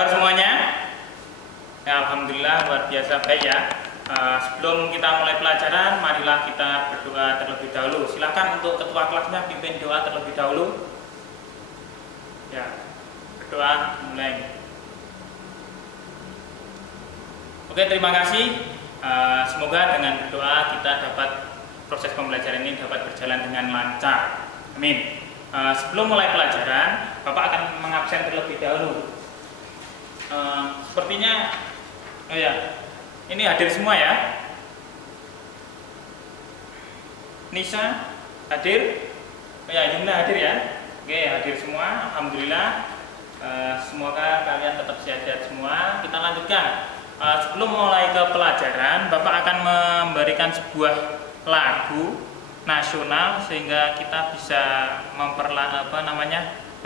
kabar semuanya? Ya, alhamdulillah luar biasa baik ya. Sebelum kita mulai pelajaran, marilah kita berdoa terlebih dahulu. Silakan untuk ketua kelasnya pimpin doa terlebih dahulu. Ya, berdoa mulai. Oke, terima kasih. Semoga dengan berdoa kita dapat proses pembelajaran ini dapat berjalan dengan lancar. Amin. Sebelum mulai pelajaran, Bapak akan mengabsen terlebih dahulu. Sepertinya, oh ya, ini hadir semua ya. Nisa hadir, oh ya, Yumna hadir ya. Oke, hadir semua. Alhamdulillah. Semoga kalian tetap sehat-sehat semua. Kita lanjutkan. Sebelum mulai ke pelajaran, Bapak akan memberikan sebuah lagu nasional sehingga kita bisa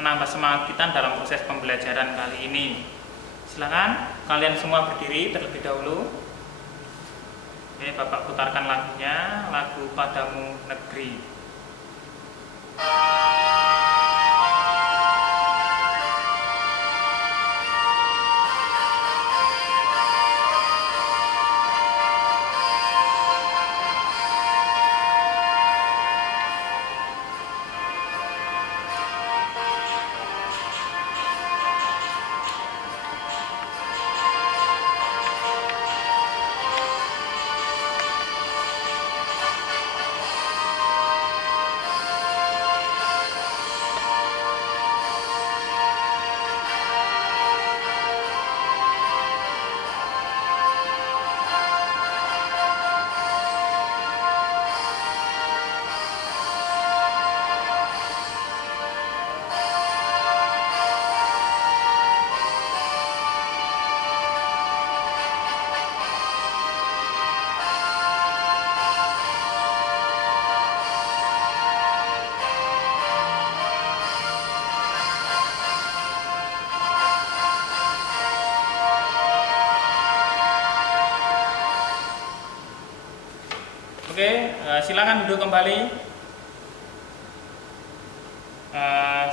menambah semangat kita dalam proses pembelajaran kali ini. Silakan kalian semua berdiri terlebih dahulu. Oke, Bapak putarkan lagunya, lagu Padamu Negeri. Oke, silakan duduk kembali.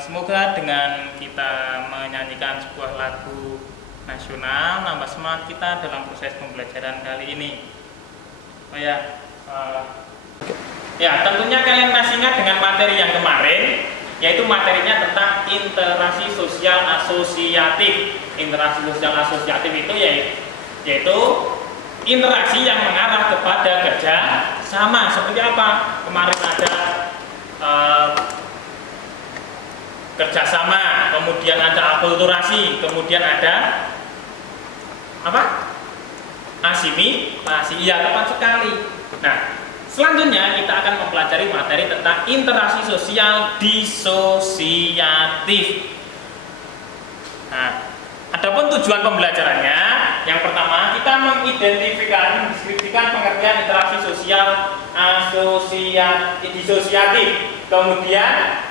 Semoga dengan kita menyanyikan sebuah lagu nasional nambah semangat kita dalam proses pembelajaran kali ini. Oh ya, tentunya kalian masih ingat dengan materi yang kemarin, yaitu materinya tentang interaksi sosial asosiatif. Interaksi sosial asosiatif itu yaitu interaksi yang mengarah kepada kerja sama. Seperti apa? Kemarin ada kerjasama, kemudian ada akulturasi, kemudian ada apa? Asimilasi. Iya, tepat sekali. Nah, selanjutnya kita akan mempelajari materi tentang interaksi sosial disosiatif. Nah, adapun tujuan pembelajarannya, yang pertama kita mendeskripsikan pengertian interaksi sosial disosiatif, kemudian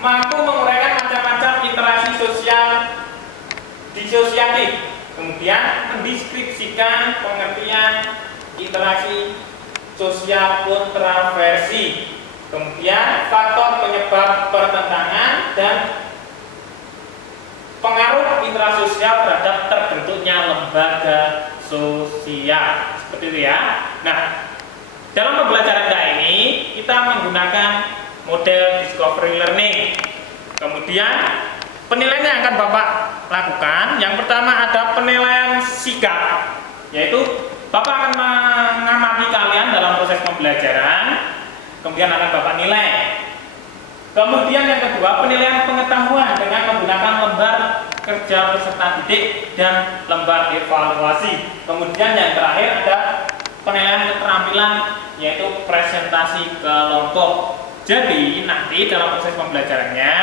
mampu menguraikan macam-macam interaksi sosial disosiatif, kemudian mendeskripsikan pengertian interaksi sosial kontraversi, kemudian faktor penyebab pertentangan dan pengaruh intrasosial terhadap terbentuknya lembaga sosial. Seperti itu ya. Nah, dalam pembelajaran kali ini kita menggunakan model discovery learning. Kemudian penilaian yang akan Bapak lakukan, yang pertama ada penilaian sikap, yaitu Bapak akan mengamati kalian dalam proses pembelajaran, kemudian akan Bapak nilai. Kemudian yang kedua, penilaian pengetahuan dengan menggunakan lembar kerja peserta didik dan lembar evaluasi. Kemudian yang terakhir ada penilaian keterampilan, yaitu presentasi kelompok. Jadi nanti dalam proses pembelajarannya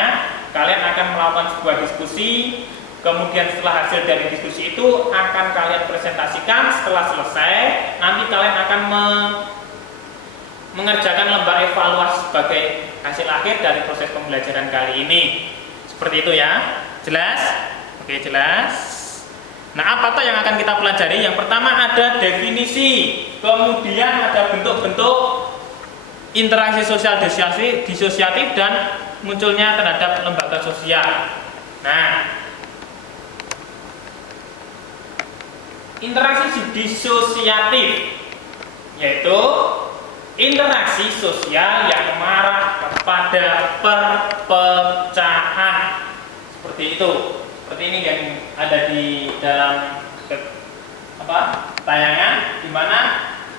kalian akan melakukan sebuah diskusi, kemudian setelah hasil dari diskusi itu akan kalian presentasikan. Setelah selesai, nanti kalian akan mengerjakan lembar evaluasi sebagai hasil akhir dari proses pembelajaran kali ini. Seperti itu ya. Jelas? Oke, jelas. Nah, apa yang akan kita pelajari? Yang pertama ada definisi, kemudian ada bentuk-bentuk interaksi sosial disosiatif dan munculnya terhadap lembaga sosial. Nah, interaksi disosiatif, yaitu interaksi sosial yang mengarah kepada perpecahan. Seperti itu. Seperti ini yang ada di dalam tayangan, di mana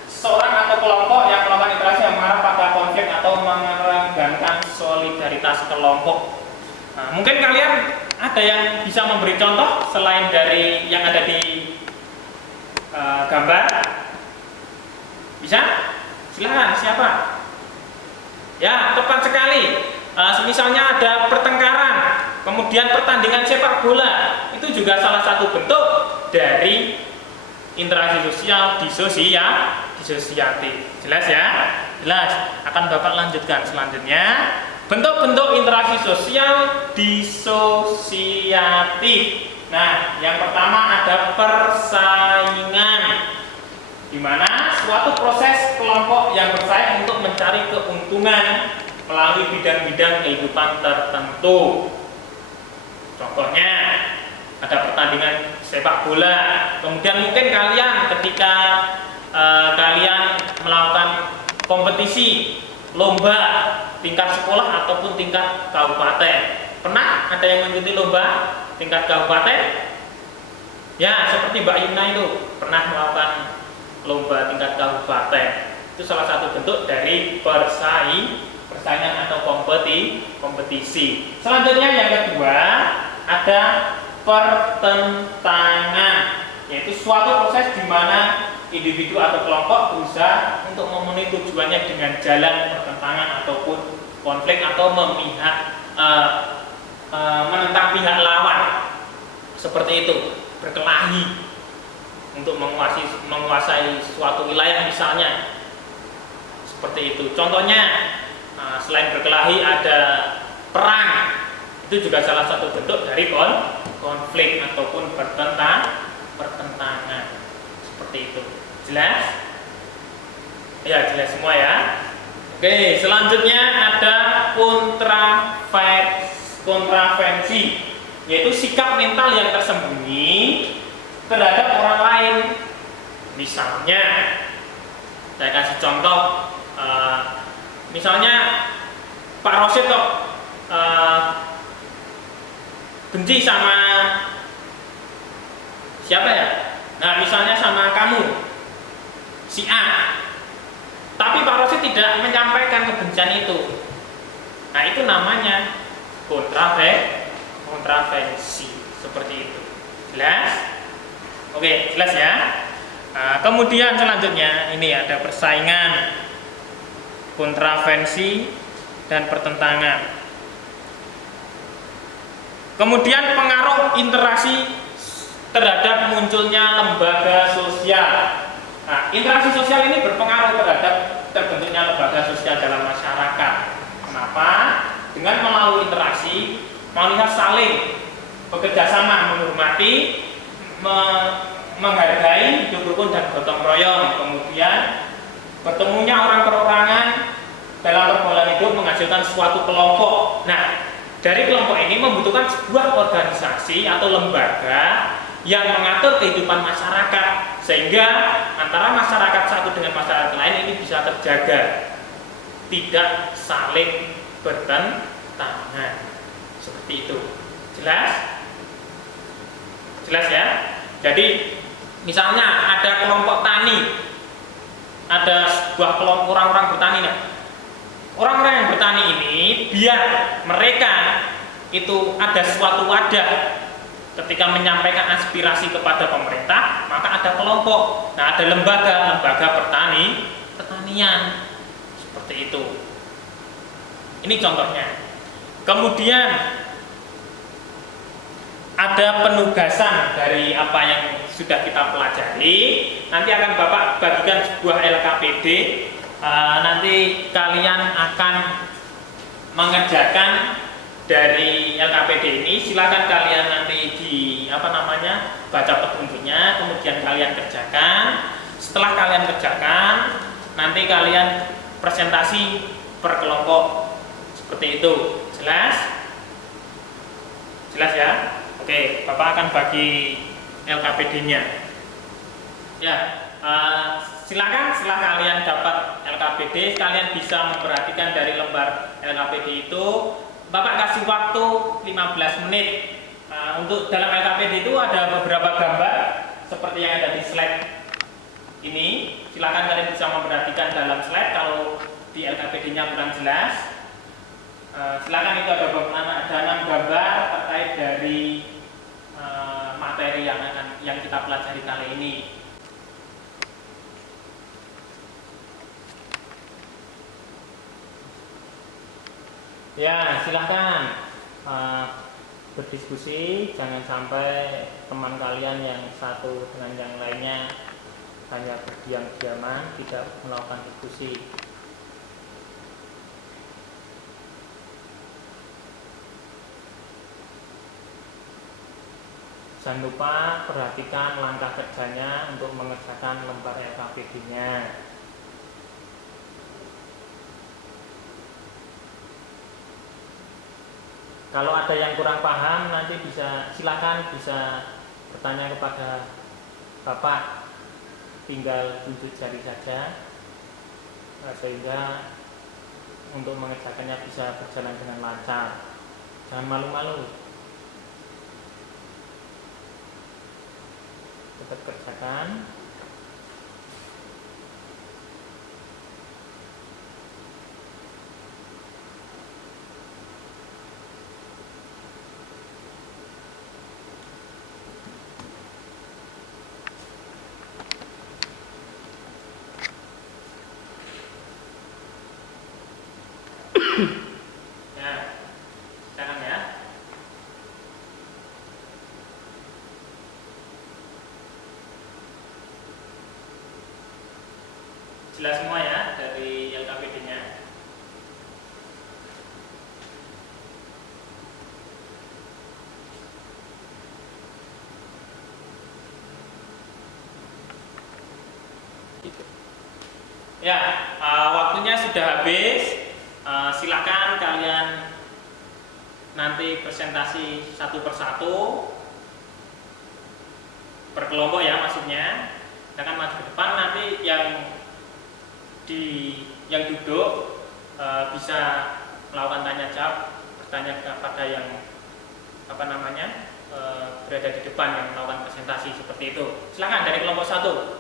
seorang atau kelompok yang melakukan interaksi yang mengarah pada konflik atau mengerenggankan solidaritas kelompok. Nah, mungkin kalian ada yang bisa memberi contoh selain dari yang ada di gambar? Bisa? Silahkan, siapa? Ya, tepat sekali. Misalnya ada pertengkaran, kemudian pertandingan sepak bola, itu juga salah satu bentuk dari interaksi sosial disosiatif. Jelas ya? Jelas. Akan Bapak lanjutkan selanjutnya. Bentuk-bentuk interaksi sosial disosiatif. Nah, yang pertama ada persaingan, di mana suatu proses kelompok yang bersaing untuk mencari keuntungan melalui bidang-bidang kehidupan tertentu. Contohnya ada pertandingan sepak bola. Kemudian mungkin kalian ketika kalian melakukan kompetisi lomba tingkat sekolah ataupun tingkat kabupaten. Pernah ada yang mengikuti lomba tingkat kabupaten? Ya, seperti Mbak Yuna itu pernah melakukan lomba tingkat kabupaten. Itu salah satu bentuk dari persaingan atau kompetisi. Selanjutnya yang kedua ada pertentangan, yaitu suatu proses di mana individu atau kelompok berusaha untuk memenuhi tujuannya dengan jalan bertentangan ataupun konflik atau menentang pihak lawan. Seperti itu, berkelahi untuk menguasai suatu wilayah misalnya. Seperti itu. Contohnya, selain berkelahi ada perang. Itu juga salah satu bentuk dari konflik ataupun pertentangan. Seperti itu. Jelas? Ya, jelas semua ya. Oke, selanjutnya ada kontravensi, yaitu sikap mental yang tersembunyi terhadap orang lain. Misalnya, saya kasih contoh, misalnya Pak Rosid kok benci sama siapa ya? Nah, misalnya sama kamu, si A. Tapi Pak Rosid tidak menyampaikan kebencian itu. Nah, itu namanya kontravensi. Seperti itu. Jelas? Oke, jelas ya. Kemudian selanjutnya ini ada persaingan, kontravensi, dan pertentangan. Kemudian pengaruh interaksi terhadap munculnya lembaga sosial. Nah, interaksi sosial ini berpengaruh terhadap terbentuknya lembaga sosial dalam masyarakat. Kenapa? Dengan melalui interaksi, melihat saling bekerjasama, menghormati, menghargai, hidup rukun dan gotong royong. Kemudian bertemunya orang perorangan dalam pergaulan hidup menghasilkan suatu kelompok. Nah, dari kelompok ini membutuhkan sebuah organisasi atau lembaga yang mengatur kehidupan masyarakat, sehingga antara masyarakat satu dengan masyarakat lain ini bisa terjaga, tidak saling bertentangan. Seperti itu. Jelas? Jelas ya? Jadi misalnya ada kelompok tani, ada sebuah kelompok orang-orang bertani. Nah, orang-orang yang bertani ini biar mereka itu ada suatu wadah ketika menyampaikan aspirasi kepada pemerintah, maka ada kelompok. Nah, ada lembaga pertanian. Seperti itu. Ini contohnya. Kemudian ada penugasan dari apa yang sudah kita pelajari. Nanti akan Bapak bagikan sebuah LKPD. Nanti kalian akan mengerjakan dari LKPD ini. Silakan kalian nanti baca petunjuknya, kemudian kalian kerjakan. Setelah kalian kerjakan, nanti kalian presentasi per kelompok. Seperti itu. Jelas? Jelas ya? Oke, Bapak akan bagi LKPD-nya. Ya, silakan setelah kalian dapat LKPD, kalian bisa memperhatikan dari lembar LKPD itu. Bapak kasih waktu 15 menit. Untuk dalam LKPD itu ada beberapa gambar seperti yang ada di slide ini. Silakan kalian bisa memperhatikan dalam slide kalau di LKPD-nya kurang jelas. Silakan, itu ada 6 gambar terkait dari materi yang kita pelajari kali ini. Ya, silahkan berdiskusi, jangan sampai teman kalian yang satu dengan yang lainnya hanya berdiam-diaman, tidak melakukan diskusi. Jangan lupa perhatikan langkah kerjanya untuk mengerjakan lembar LKPD-nya. Kalau ada yang kurang paham, nanti silakan bisa bertanya kepada Bapak, tinggal tunjuk jari saja, sehingga untuk mengerjakannya bisa berjalan dengan lancar. Jangan malu-malu, tetap kerjakan. Ya, silakan ya. Jelas semua ya dari LKPD-nya. Ya, waktunya sudah habis. Silakan kalian nanti presentasi satu persatu per kelompok ya, maksudnya. Silakan maju ke depan, nanti yang duduk bisa melakukan tanya jawab, bertanya kepada yang berada di depan yang melakukan presentasi seperti itu. Silakan dari kelompok 1.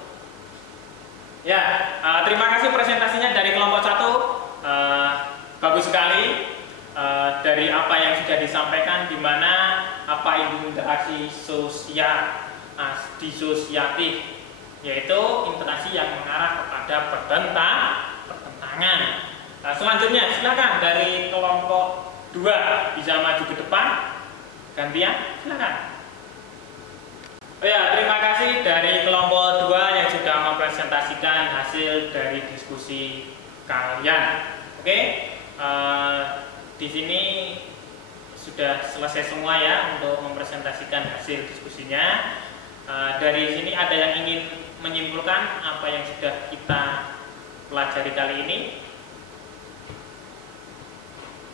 Ya, terima kasih presentasinya dari kelompok 1. Bagus sekali dari apa yang sudah disampaikan, di mana apa itu interaksi sosial disosiatif, yaitu interaksi yang mengarah kepada pertentangan. Selanjutnya silakan dari kelompok 2 bisa maju ke depan, gantian, silakan. Ya, terima kasih dari kelompok 2 yang sudah mempresentasikan hasil dari diskusi kalian. Oke, di sini sudah selesai semua ya untuk mempresentasikan hasil diskusinya. Dari sini ada yang ingin menyimpulkan apa yang sudah kita pelajari kali ini?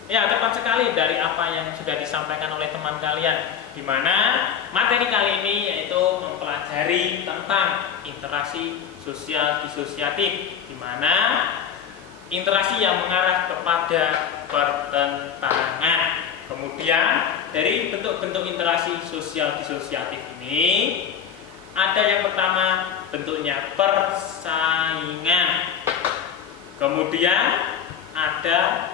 Ya, tepat sekali dari apa yang sudah disampaikan oleh teman kalian, di mana materi kali ini yaitu mempelajari tentang interaksi sosial disosiatif, di mana interaksi yang mengarah kepada pertentangan. Kemudian dari bentuk-bentuk interaksi sosial disosiatif ini ada yang pertama bentuknya persaingan. Kemudian ada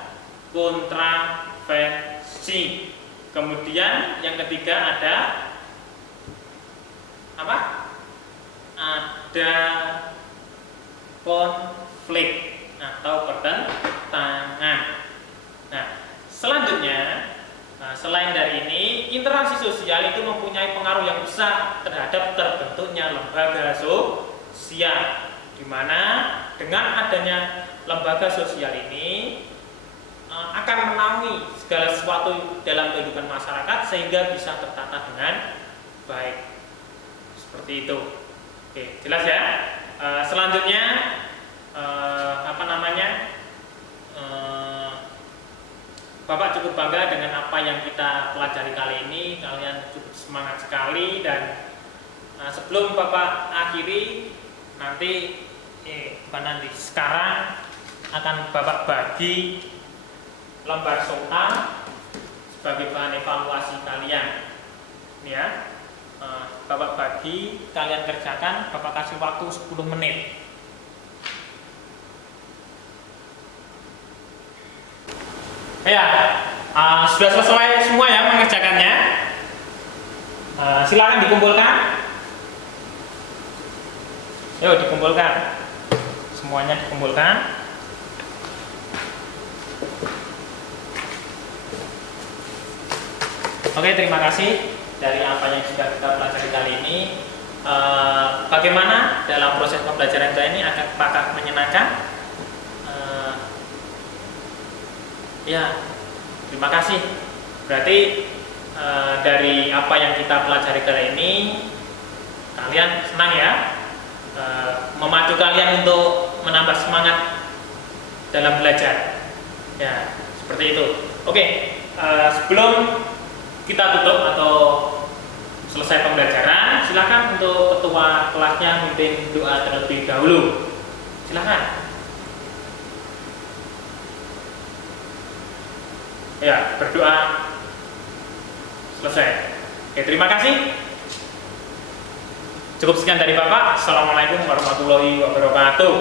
kontraversi. Kemudian yang ketiga ada apa? Ada konflik atau pertentangan. Nah, selanjutnya, selain dari ini, interaksi sosial itu mempunyai pengaruh yang besar terhadap terbentuknya lembaga sosial, di mana dengan adanya lembaga sosial ini akan menaungi segala sesuatu dalam kehidupan masyarakat sehingga bisa tertata dengan baik. Seperti itu. Oke, jelas ya. Selanjutnya Bapak cukup bangga dengan apa yang kita pelajari kali ini. Kalian cukup semangat sekali, dan sebelum Bapak akhiri, nanti bukan nanti, sekarang akan Bapak bagi lembar soal sebagai bahan evaluasi kalian. Ini ya, Bapak bagi, kalian kerjakan, Bapak kasih waktu 10 menit. Ya, sudah selesai semua ya mengerjakannya. Silakan dikumpulkan. Yuk dikumpulkan. Semuanya dikumpulkan. Oke, terima kasih dari apa yang sudah kita pelajari kali ini. Bagaimana dalam proses pembelajaran kita ini, apakah menyenangkan? Ya, terima kasih. Berarti dari apa yang kita pelajari kali ini, kalian senang ya, memacu kalian untuk menambah semangat dalam belajar. Ya, seperti itu. Oke, sebelum kita tutup atau selesai pembelajaran, silakan untuk ketua kelasnya mimpin doa terlebih dahulu. Silakan. Ya, berdoa. Selesai. Oke, terima kasih. Cukup sekian dari Bapak. Assalamualaikum warahmatullahi wabarakatuh.